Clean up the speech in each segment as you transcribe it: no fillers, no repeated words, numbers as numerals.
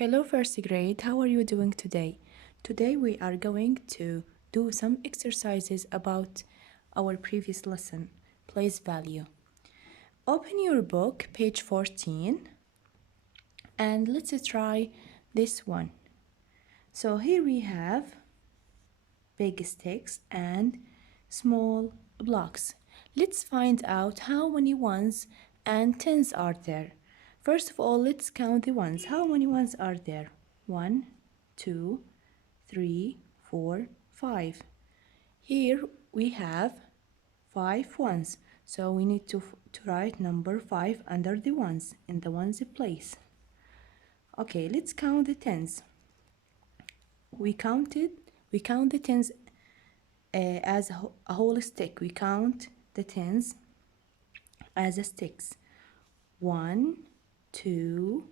Hello first grade, how are you doing today? Today we are going to do some exercises about our previous lesson, place value. Open your book, page 14, and let's try this one. So here we have big sticks and small blocks. Let's find out how many ones and tens are there. First of all, let's count the ones. How many ones are there? 1, 2, 3, 4, 5. Here we have 5 ones. So we need to write number 5 under the ones in the ones place. Okay, let's count the tens. We count the tens as a whole stick. We count the tens as a sticks. 1, 2,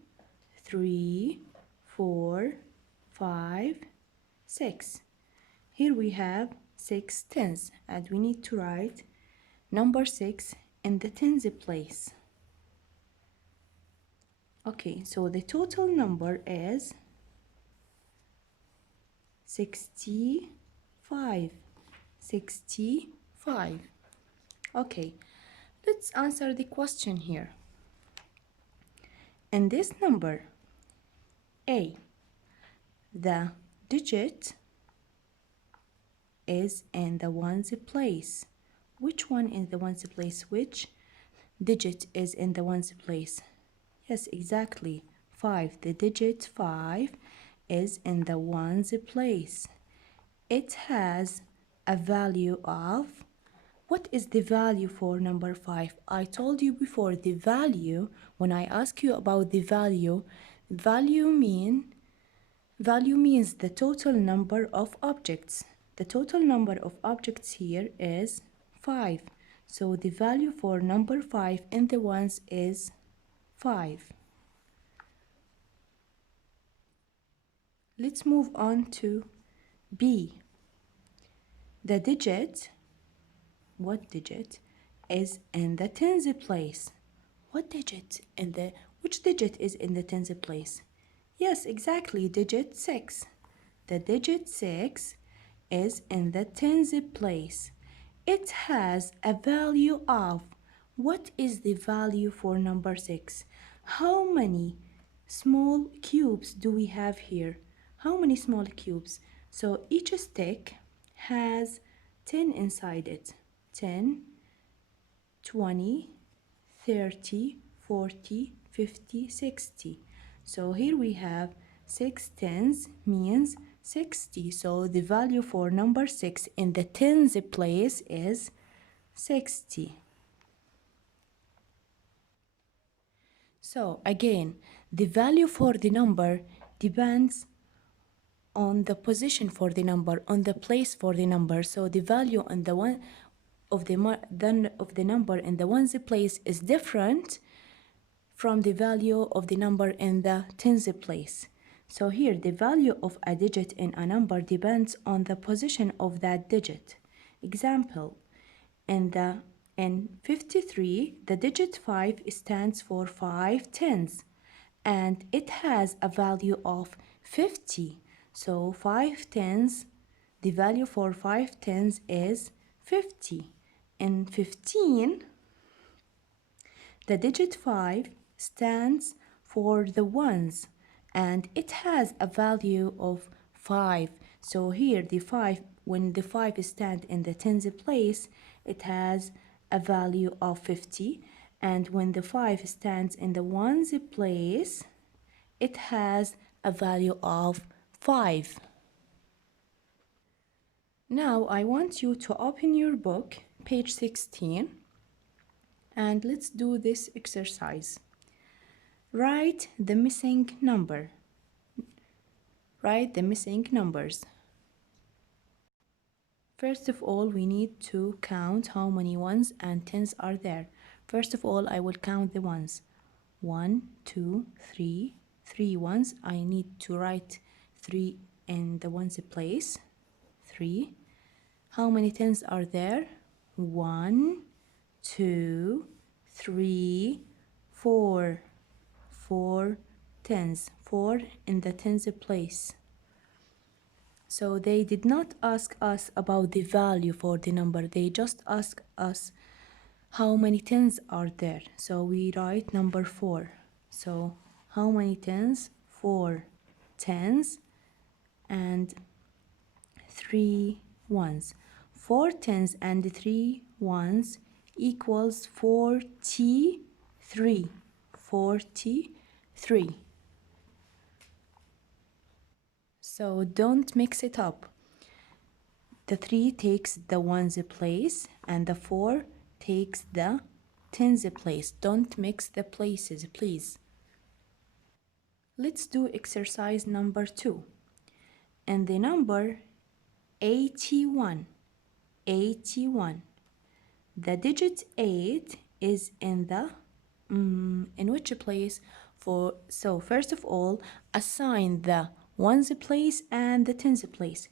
3, 4, 5, 6. Here we have 6 tens and we need to write number 6 in the tens place. Okay, so the total number is 65. 65. Okay, let's answer the question here. In this number, A, the digit is in the ones place. Which one is the ones place? Which digit is in the ones place? Yes, exactly. 5. The digit 5 is in the ones place. It has a value of, what is the value for number 5? I told you before, the value, when I ask you about the value, value means the total number of objects. The total number of objects here is 5. So the value for number 5 in the ones is 5. Let's move on to B. The digit, what digit is in the tens place? Which digit is in the tens place? Yes, exactly, digit 6. The digit 6 is in the tens place. It has a value of, what is the value for number 6? How many small cubes do we have here? How many small cubes? So each stick has 10 inside it. 10, 20, 30, 40, 50, 60. So here we have 6 tens means 60. So the value for number 6 in the tens place is 60. So again, the value for the number depends on the position for the number, on the place for the number. So the value on the one of the number in the ones place is different from the value of the number in the tens place. So here the value of a digit in a number depends on the position of that digit. Example, in 53, the digit 5 stands for 5 tens and it has a value of 50. So 5 tens, the value for 5 tens is 50. In 15, the digit 5 stands for the ones and it has a value of 5. So here the 5, when the 5 stands in the tens place, it has a value of 50, and when the 5 stands in the ones place, it has a value of 5. Now I want you to open your book, page 16, and let's do this exercise. Write the missing number. Write the missing numbers. First of all, we need to count how many ones and tens are there. First of all, I will count the ones. 1, 2, 3. 3 ones. I need to write 3 in the ones place. 3. How many tens are there? 1, 2, 3, 4. 4 tens, 4 in the tens place. So they did not ask us about the value for the number, they just asked us how many tens are there. So we write number 4. So how many tens? 4 tens and 3 ones. 4 tens and 3 ones equals 43. 43. So don't mix it up. The 3 takes the ones place and the 4 takes the tens place. Don't mix the places, please. Let's do exercise number 2. And the number 81. 81. The digit 8 is in the in which place? So first of all, assign the ones place and the tens place.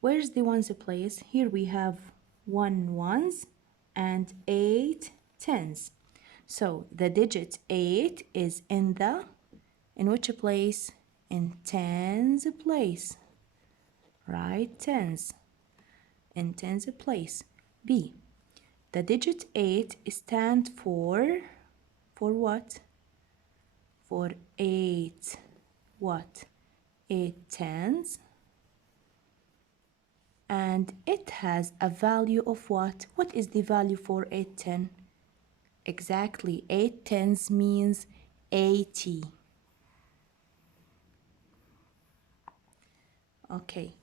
Where's the ones place? Here we have 1 ones and 8 tens. So the digit 8 is in which place? In tens place. Right, tens. In tens place. B. The digit 8 stands for what? For 8 what? 8 tens. And it has a value of what? What is the value for 8 10? Exactly, 8 tens means 80. Okay.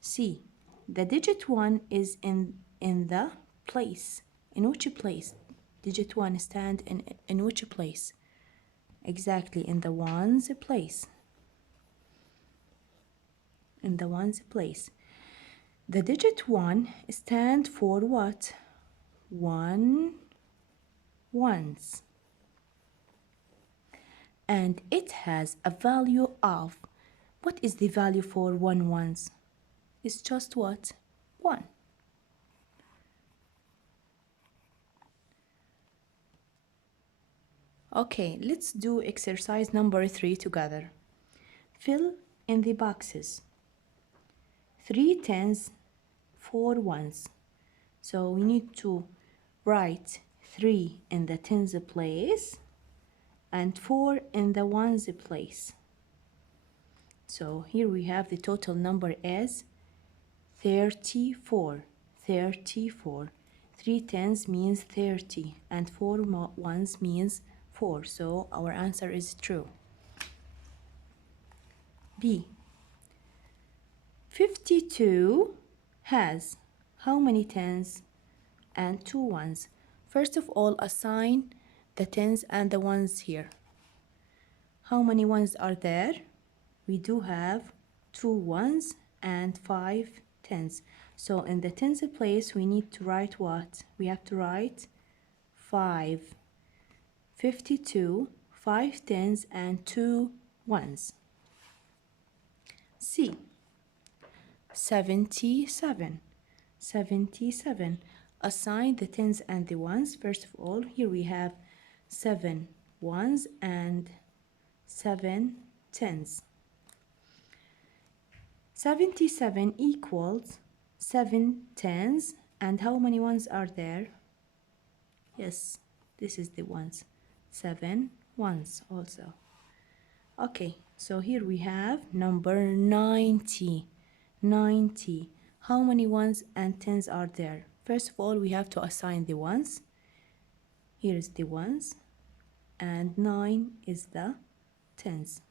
C. The digit 1 is in the place. In which place? Digit 1 stand in which place? Exactly, in the ones place. In the ones place. The digit 1 stand for what? 1 ones. And it has a value of, what is the value for 1 ones? It's just what? 1. Okay, let's do exercise number 3 together. Fill in the boxes. 3 tens, 4 ones. So we need to write 3 in the tens place and 4 in the ones place. So here we have the total number is 34. 34. 3 tens means 30 and 4 ones means 4. So our answer is true. B. 52 has how many tens and 2 ones? First of all, assign the tens and the ones here. How many ones are there? We do have 2 ones and 5 tens. So in the tens place, we need to write what? We have to write 5. 52, 5 tens and 2 ones. C. 77. 77. Assign the tens and the ones. First of all, here we have 7 ones and 7 tens. 77 equals 7 tens, and how many ones are there? Yes, this is the ones. 7 ones also. Okay, so here we have number 90. 90. How many ones and tens are there? First of all, we have to assign the ones. Here is the ones, and 9 is the tens.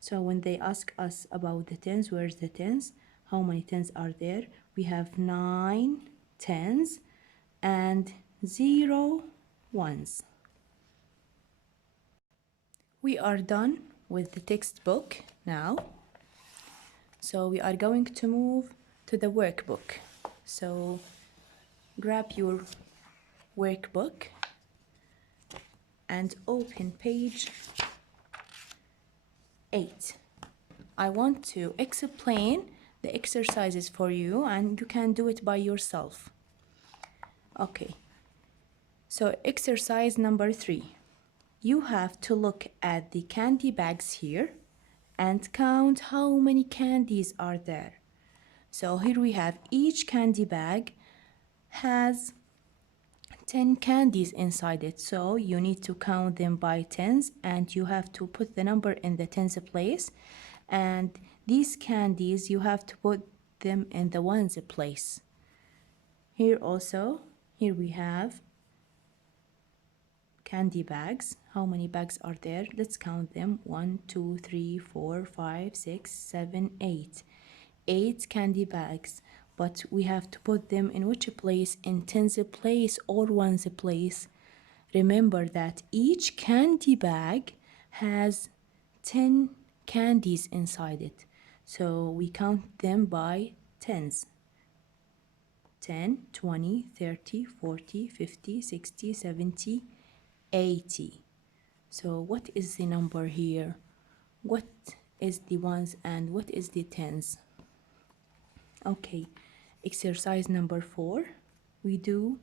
So when they ask us about the tens, where's the tens? How many tens are there? We have 9 tens and 0 ones. We are done with the textbook now. So we are going to move to the workbook. So grab your workbook and open page 8. I want to explain the exercises for you and you can do it by yourself. Okay, so exercise number 3. You have to look at the candy bags here and count how many candies are there. So here we have each candy bag has 10 candies inside it. So you need to count them by tens and you have to put the number in the tens place. And these candies, you have to put them in the ones place. Here also, here we have candy bags. How many bags are there? Let's count them. 1, 2, 3, 4, 5, 6, 7, 8. 8 candy bags. But we have to put them in which place? In tens place or ones place. Remember that each candy bag has 10 candies inside it. So we count them by tens. 10, 20, 30, 40, 50, 60, 70, 80. So what is the number here? What is the ones and what is the tens? Okay, exercise number 4. We do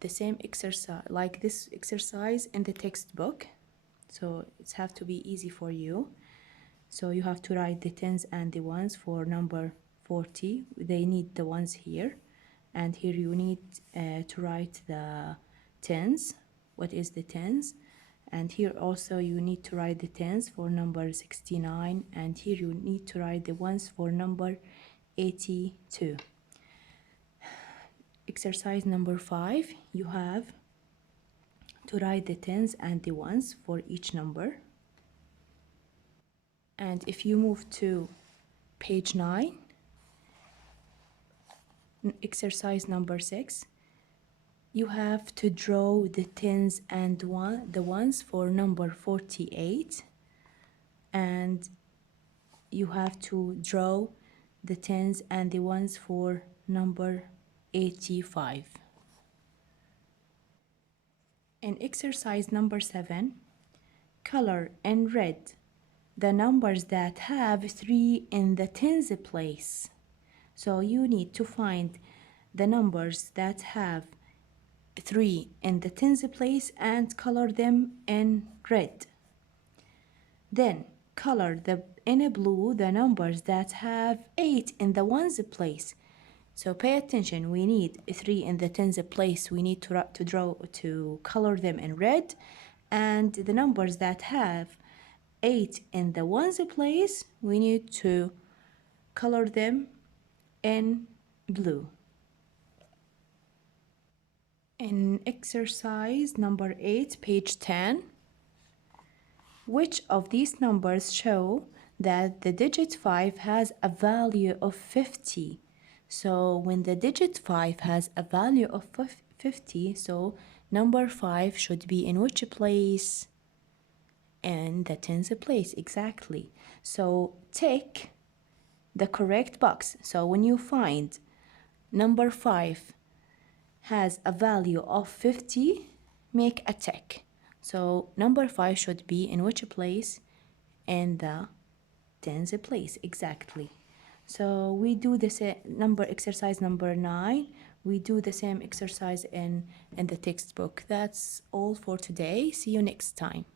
the same exercise, like this exercise in the textbook. So it has to be easy for you. So you have to write the tens and the ones for number 40. They need the ones here. And here you need to write the tens. What is the tens? And here also you need to write the tens for number 69. And here you need to write the ones for number 82. Exercise number 5, you have to write the tens and the ones for each number. And if you move to page 9, exercise number 6, you have to draw the tens and the ones for number 48, and you have to draw the tens and the ones for number 85. In exercise number 7, color in red the numbers that have 3 in the tens place. So you need to find the numbers that have 3 in the tens place and color them in red. Then color in blue the numbers that have 8 in the ones place. So pay attention, we need 3 in the tens place, we need to color them in red, and the numbers that have 8 in the ones place, we need to color them in blue. In exercise number 8, page 10, which of these numbers show that the digit 5 has a value of 50? So when the digit 5 has a value of 50, so number 5 should be in which place? In the tens place, exactly. So tick the correct box. So when you find number 5 has a value of 50, make a tick. So number 5 should be in which place? In the tens place, exactly. So we do the same exercise number 9. We do the same exercise in the textbook. That's all for today. See you next time.